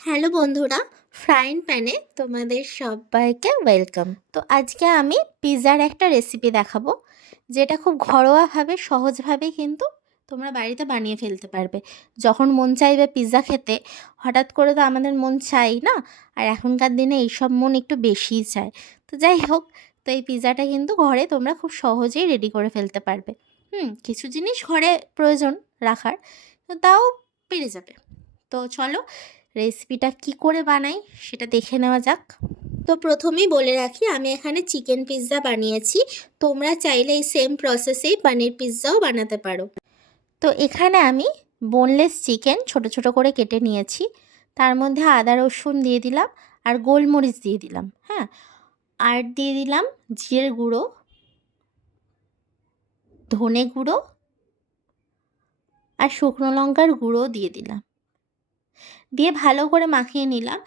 Hello বন্ধুরা, frying প্যানে তোমাদের সবাইকে ওয়েলকাম। তো আজকে আমি পিৎজার একটা রেসিপি দেখাবো, যেটা খুব ঘরোয়াভাবে সহজভাবে কিন্তু তোমরা বাড়িতে বানিয়ে ফেলতে পারবে। যখন মন চাইবে পিৎজা খেতে, হঠাৎ করে তো আমাদের মন চাই না, আর এখনকার দিনে এইসব মন একটু বেশিই চায়। তো যাই হোক, তো এই পিৎজাটা কিন্তু ঘরে তোমরা খুব সহজেই রেডি করে ফেলতে পারবে। কিছু জিনিস ঘরে প্রয়োজন রাখার, তো তাও পেরে যাবে। তো চলো রেসিপিটা কি করে বানাই সেটা দেখে নেওয়া যাক। তো প্রথমেই বলে রাখি, আমি এখানে চিকেন পিৎজা বানিয়েছি। তোমরা চাইলে এই সেম প্রসেসেই পনির পিৎজাও বানাতে পারো। তো এখানে আমি বোনলেস চিকেন ছোট ছোট করে কেটে নিয়েছি। তার মধ্যে আদা রসুন দিয়ে দিলাম, আর গোলমরিচ দিয়ে দিলাম, হ্যাঁ, আর দিয়ে দিলাম জিরের গুঁড়ো, ধনে গুঁড়ো, আর শুকনো লঙ্কার গুঁড়ো দিয়ে দিলাম। দিয়ে ভালো করে মাখিয়ে নিলাম।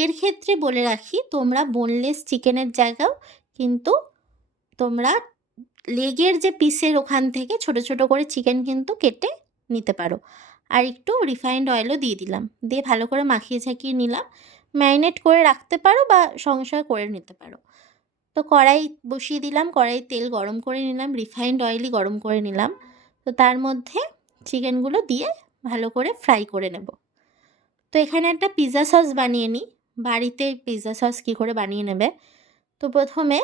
এর ক্ষেত্রে বলে রাখি, তোমরা বোনলেস চিকেনের জায়গাও কিন্তু তোমরা লেগের যে পিসের ওখান থেকে ছোট ছোট করে চিকেন কিন্তু কেটে নিতে পারো। আর একটু রিফাইন্ড অয়েলও দিয়ে দিলাম, দিয়ে ভালো করে মাখিয়ে ঝাঁকিয়ে নিলাম। ম্যারিনেট করে রাখতে পারো বা সঙ্গে সঙ্গে করে নিতে পারো। তো কড়াই বসিয়ে দিলাম, কড়াই তেল গরম করে নিলাম, রিফাইন্ড অয়েলই গরম করে নিলাম। তো তার মধ্যে চিকেনগুলো দিয়ে ভালো করে ফ্রাই করে নেব। তো এখানে একটা পিৎজা সস বানিয়ে নিই। বাড়িতে পিৎজা সস কী করে বানিয়ে নেবে। তো প্রথমে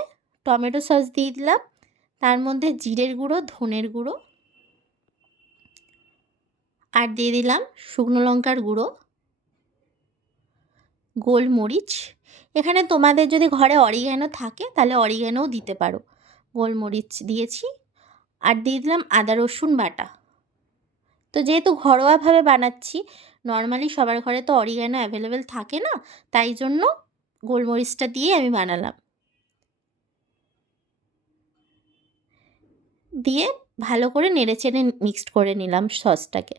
টমেটো সস দিয়ে দিলাম, তার মধ্যে জিরের গুঁড়ো, ধনের গুঁড়ো, আর দিয়ে দিলাম শুকনো লঙ্কার গুঁড়ো, গোলমরিচ। এখানে তোমাদের যদি ঘরে অরিগ্যানো থাকে তাহলে অরিগ্যানোও দিতে পারো। গোলমরিচ দিয়েছি, আর দিয়ে দিলাম আদা রসুন বাটা। তো যেহেতু ঘরোয়াভাবে বানাচ্ছি, নর্মালি সবার ঘরে তো অরিগ্যানো অ্যাভেলেবেল থাকে না, তাই জন্য গোলমরিচটা দিয়ে আমি বানালাম। দিয়ে ভালো করে নেড়েচেড়ে মিক্সড করে নিলাম সসটাকে।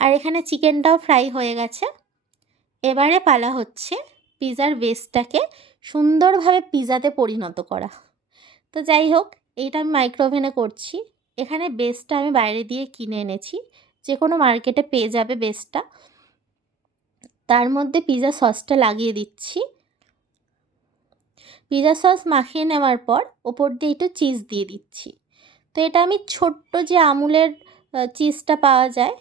আর এখানে চিকেনটাও ফ্রাই হয়ে গেছে। এবারে পালা হচ্ছে পিৎজার বেসটাকে সুন্দরভাবে পিৎজাতে পরিণত করা। তো যাই হোক, এইটা আমি মাইক্রোওভেনে করছি। এখানে বেসটা আমি বাইরে দিয়ে কিনে এনেছি, যে কোনো মার্কেটে পেয়ে যাবে বেসটা। তার মধ্যে পিৎজা সসটা লাগিয়ে দিচ্ছি। পিৎজা সস মাখিয়ে নেওয়ার পর ওপর দিয়ে একটু চিজ দিয়ে দিচ্ছি। তো এটা আমি ছোট্ট যে আমুলের চিজটা পাওয়া যায়,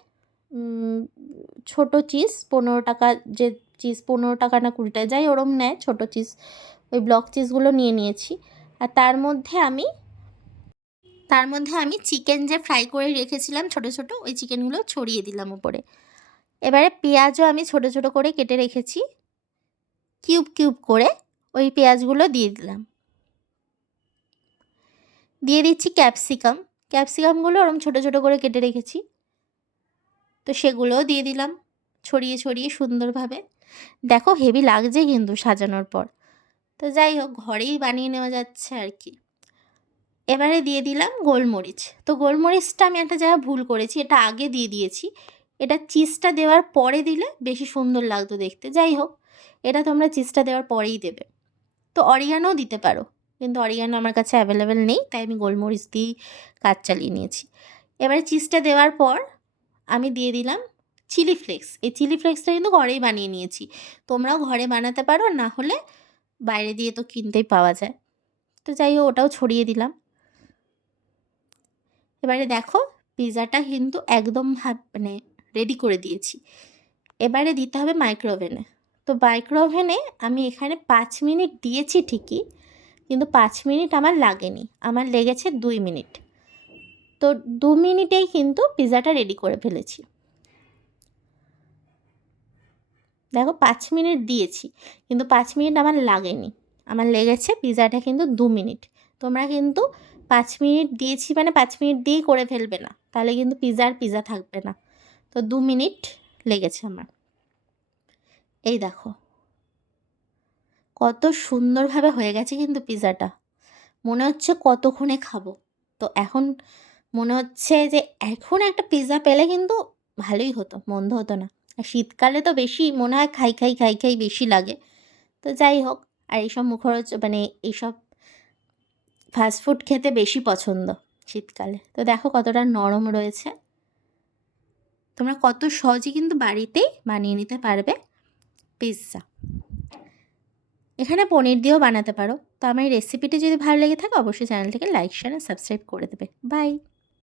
ছোটো চিজ 15 টাকা, যে চিজ 15 টাকা না 20 টাকা যাই ওরম নেয়, ছোটো চিজ, ওই ব্লক চিজগুলো নিয়ে নিয়েছি। আর তার মধ্যে আমি চিকেন যে ফ্রাই করে রেখেছিলাম ছোটো ছোটো, ওই চিকেনগুলো ছড়িয়ে দিলাম উপরে। এবারে পেঁয়াজও আমি ছোটো ছোটো করে কেটে রেখেছি, কিউব কিউব করে ওই পেঁয়াজগুলো দিয়ে দিলাম। দিয়ে দিচ্ছি ক্যাপসিকামগুলো ওরম ছোটো ছোটো করে কেটে রেখেছি, তো সেগুলোও দিয়ে দিলাম ছড়িয়ে ছড়িয়ে সুন্দরভাবে। দেখো হেভি লাগছে কিন্তু সাজানোর পর। তো যাই হোক, ঘরেই বানিয়ে নেওয়া যাচ্ছে আর কি। এবারে দিয়ে দিলাম গোলমরিচ। তো গোলমরিচটা আমি একটা জায়গায় ভুল করেছি, এটা আগে দিয়ে দিয়েছি। এটা চিজটা দেওয়ার পরে দিলে বেশি সুন্দর লাগতো দেখতে। যাই হোক, এটা তোমরা চিজটা দেওয়ার পরেই দেবে। তো অরিগানোও দিতে পারো, কিন্তু অরিগানো আমার কাছে অ্যাভেলেবেল নেই, তাই আমি গোলমরিচ দিয়েই কাজ চালিয়ে নিয়েছি। এবারে চিজটা দেওয়ার পর আমি দিয়ে দিলাম চিলি ফ্লেক্স। এই চিলি ফ্লেক্সটা কিন্তু ঘরেই বানিয়ে নিয়েছি, তোমরাও ঘরে বানাতে পারো, না হলে বাইরে দিয়ে তো কিনতেই পাওয়া যায়। তো যাই হোক, ওটাও ছড়িয়ে দিলাম। এবারে দেখো পিৎজাটা কিন্তু একদম মানে রেডি করে দিয়েছি। এবারে দিতে হবে মাইক্রোওভেনে। তো মাইক্রোওভেনে আমি এখানে 5 মিনিট দিয়েছি ঠিকই, কিন্তু 5 মিনিট আমার লাগেনি, আমার লেগেছে 2 মিনিট। তো 2 মিনিটেই কিন্তু পিৎজাটা রেডি করে ফেলেছি। দেখো 5 মিনিট দিয়েছি, কিন্তু 5 মিনিট আমার লাগেনি, আমার লেগেছে পিৎজাটা কিন্তু 2 মিনিট। তোমরা কিন্তু 5 মিনিট দিয়েছি মানে 5 মিনিট দিয়েই করে ফেলবে না, তাহলে কিন্তু পিৎজা থাকবে না। তো 2 মিনিট লেগেছে আমার। এই দেখো কত সুন্দরভাবে হয়ে গেছে কিন্তু পিৎজাটা। মনে হচ্ছে কতক্ষণে খাবো। তো এখন মনে হচ্ছে যে এখন একটা পিৎজা পেলে কিন্তু ভালোই হতো, মন্দ হতো না। আর শীতকালে তো বেশি মনে হয় খাই বেশি লাগে। তো যাই হোক, আর এইসব মানে এইসব ফাস্টফুড খেতে বেশি পছন্দ শীতকালে। তো দেখো কতটা নরম রয়েছে। তোমরা কত সহজে কিন্তু বাড়িতেই বানিয়ে নিতে পারবে পিৎজা। এখানে পনির দিয়েও বানাতে পারো। তো আমার এই রেসিপিটি যদি ভালো লেগে থাকে অবশ্যই চ্যানেলটিকে লাইক, শেয়ার আর সাবস্ক্রাইব করে দেবে। বাই।